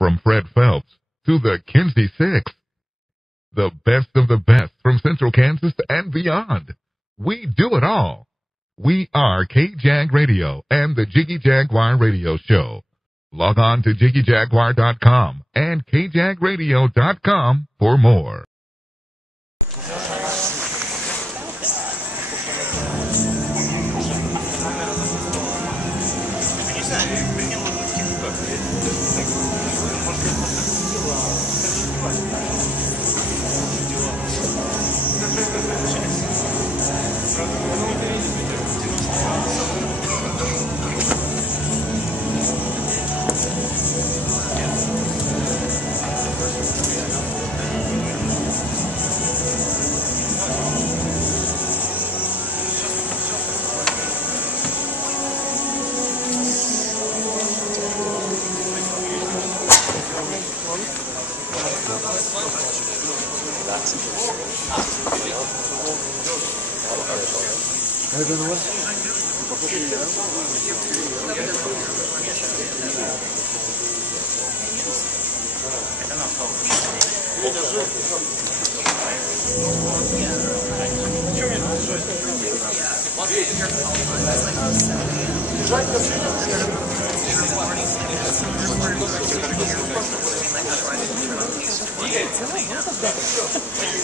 From Fred Phelps to the Kinsey Six. The best of the best from Central Kansas and beyond. We do it all. We are KJAG Radio and the Jiggy Jaguar Radio Show. Log on to JiggyJaguar.com and KJAGRadio.com for more.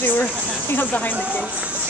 They were behind the case.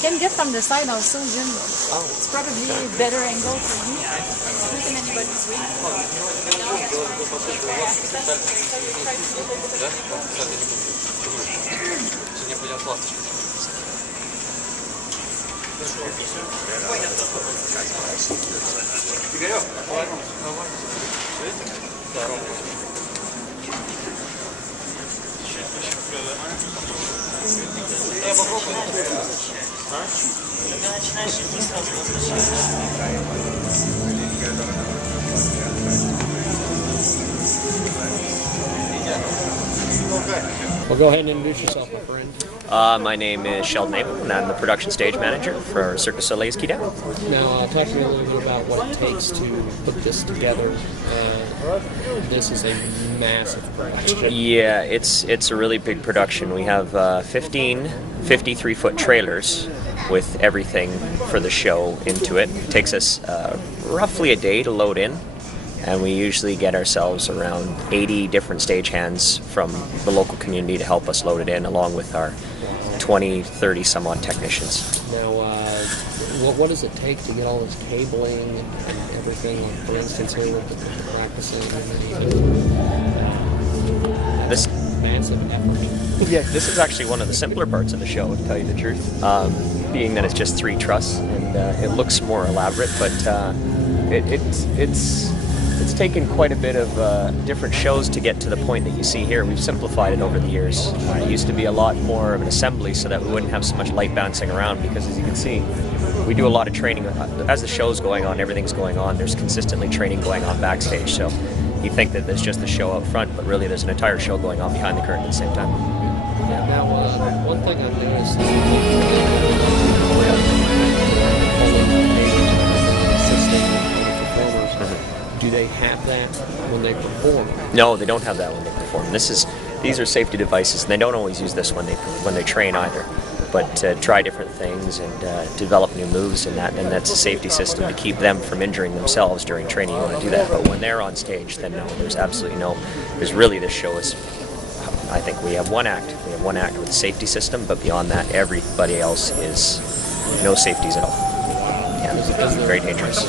You can get from the side also, Jim. It's probably a better angle for you. Look in anybody's way. Well, go ahead and introduce yourself, my friend. My name is Sheldon Abel, and I'm the production stage manager for CIRQUE DU SOLEIL QUIDAM. Now, talk to me a little bit about what it takes to put this together. This is a massive production. Yeah, it's a really big production. We have 15 53-foot trailers with everything for the show into it. It takes us roughly a day to load in, and we usually get ourselves around 80 different stagehands from the local community to help us load it in, along with our 20, 30 some odd technicians. Now, what does it take to get all this cabling and everything? Like, for instance, here with the practicing and This massive effort. Yeah, this is actually one of the simpler parts of the show, to tell you the truth. Being that it's just 3 truss, and it looks more elaborate, but it's taken quite a bit of different shows to get to the point that you see here. We've simplified it over the years. It used to be a lot more of an assembly so that we wouldn't have so much light bouncing around, because as you can see, we do a lot of training. As the show's going on, everything's going on, there's consistently training going on backstage. So you think that there's just the show up front, but really there's an entire show going on behind the curtain at the same time. Yeah, now, one thing I've noticed is do they have that when they perform? No, they don't have that when they perform. These are safety devices, and they don't always use this when they train either. But try different things and develop new moves, and that's a safety system to keep them from injuring themselves during training. You want to do that, but when they're on stage, then no, there's absolutely no. There's really, this show is, I think we have one act. We have one act with a safety system, but beyond that, everybody else is no safeties at all. Yeah, it's very dangerous.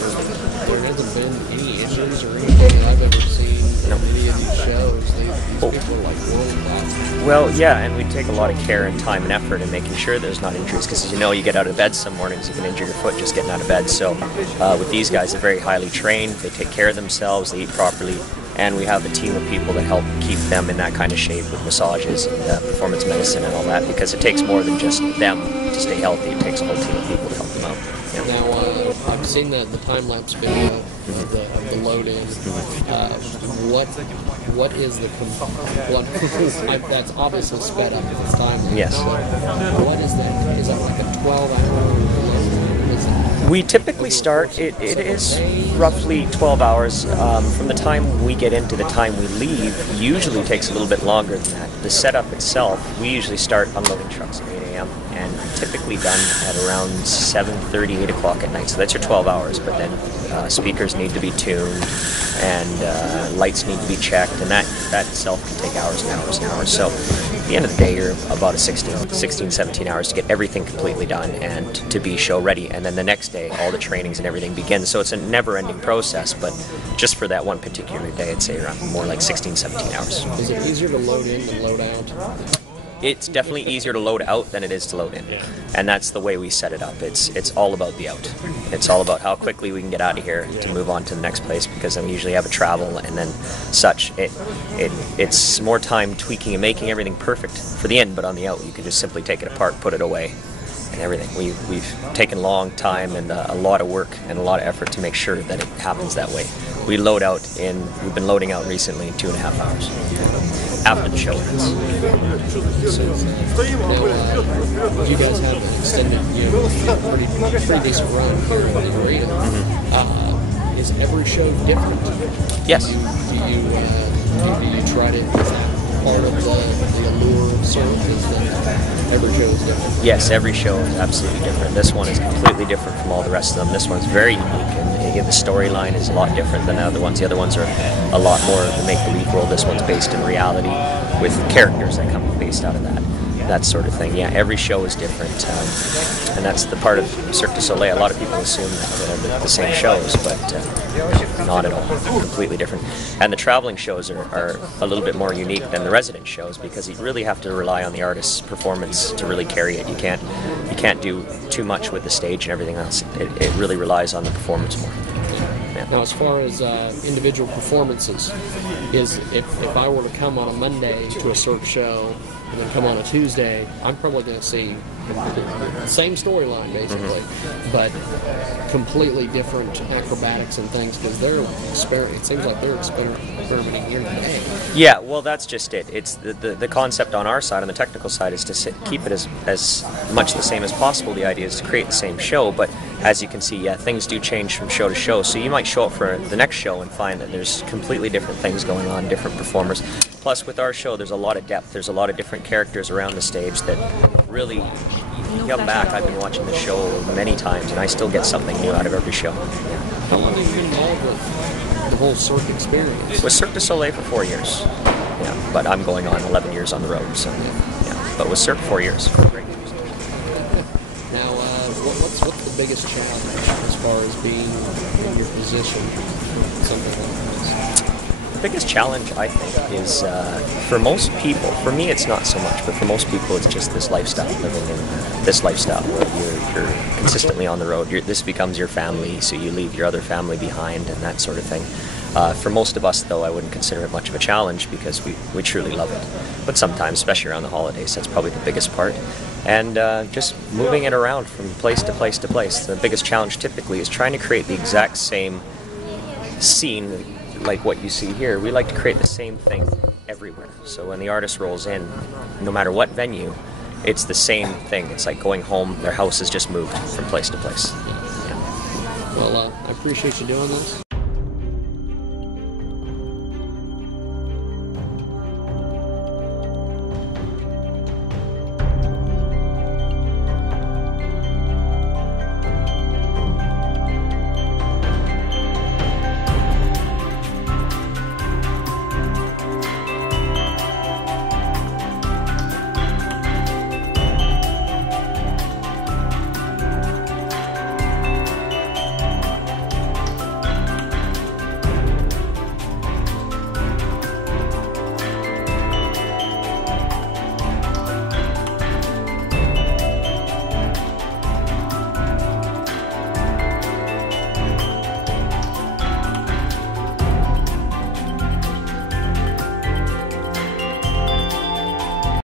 There hasn't been any injuries or anything I've ever seen in any of these shows. These People like wanting that. Well, yeah, and we take a lot of care and time and effort in making sure there's not injuries, because as you know, you get out of bed some mornings, you can injure your foot just getting out of bed. So with these guys, they're very highly trained, they take care of themselves, they eat properly, and we have a team of people that help keep them in that kind of shape with massages and performance medicine and all that, because it takes more than just them to stay healthy. It takes a whole team of people to help them out. Yeah. Now, I've seen the time-lapse video of the load-in. What is the that's obviously sped up with time-lapse. Yes. So what is that? Is that like a 12-hour? We typically start, it is roughly 12 hours. From the time we get into the time we leave, usually takes a little bit longer than that. The setup itself, we usually start unloading trucks at 8 a.m. and typically done at around 7:30, 8 o'clock at night. So that's your 12 hours, but then speakers need to be tuned and lights need to be checked, and that itself can take hours and hours and hours. So at the end of the day, you're about 16, 17 hours to get everything completely done and to be show ready. And then the next day, all the trainings and everything begins. So it's a never-ending process, but just for that one particular day, I'd say around more like 16, 17 hours. Is it easier to load in than load out? It's definitely easier to load out than it is to load in, and that's the way we set it up. It's all about the out. It's all about how quickly we can get out of here to move on to the next place, because then we usually have a travel and then such. It's more time tweaking and making everything perfect for the end, but on the out you can just simply take it apart, put it away, and everything. We've taken long time and a lot of work and a lot of effort to make sure that it happens that way. We load out we've been loading out recently in 2.5 hours after the show ends. So, now, you guys have an extended, pretty decent run here in the arena. Is every show different? Yes. Do you try to, is that part of the allure of services, that every show is different? Yes, every show is absolutely different. This one is completely different from all the rest of them. This one's very unique, and the storyline is a lot different than the other ones. The other ones are a lot more of the make-believe world. This one's based in reality with characters that come based out of that sort of thing. Yeah, every show is different, and that's the part of Cirque du Soleil. A lot of people assume that they're the same shows, but no, not at all. Completely different. And the traveling shows are a little bit more unique than the resident shows, because you really have to rely on the artist's performance to really carry it. You can't do too much with the stage and everything else. It really relies on the performance more. Yeah. Now, as far as individual performances, if I were to come on a Monday to a Cirque show and then come on a Tuesday, I'm probably going to see the same storyline, basically, but completely different acrobatics and things, because it seems like they're experimenting here today. Yeah, well, that's just it. It's the concept on our side, on the technical side, is to keep it as much the same as possible. The idea is to create the same show, but as you can see, yeah, things do change from show to show. So you might show up for the next show and find that there's completely different things going on, different performers. Plus, with our show, there's a lot of depth. There's a lot of different characters around the stage that really, you come back. I've been watching the show many times, and I still get something new out of every show. How long have you been involved with the whole Cirque experience? With Cirque du Soleil for 4 years. Yeah, but I'm going on 11 years on the road, so yeah. But with Cirque, 4 years. Great. Now, what's the biggest challenge as far as being in your position, something like this? The biggest challenge, I think, is for most people, for me it's not so much, but for most people it's just this lifestyle, living in this lifestyle where you're consistently on the road. This becomes your family, so you leave your other family behind and that sort of thing. For most of us, though, I wouldn't consider it much of a challenge, because we truly love it. But sometimes, especially around the holidays, that's probably the biggest part. And just moving it around from place to place to place. The biggest challenge typically is trying to create the exact same scene like what you see here. We like to create the same thing everywhere. So when the artist rolls in, no matter what venue, it's the same thing. It's like going home, their house has just moved from place to place. Yeah. Well, I appreciate you doing this.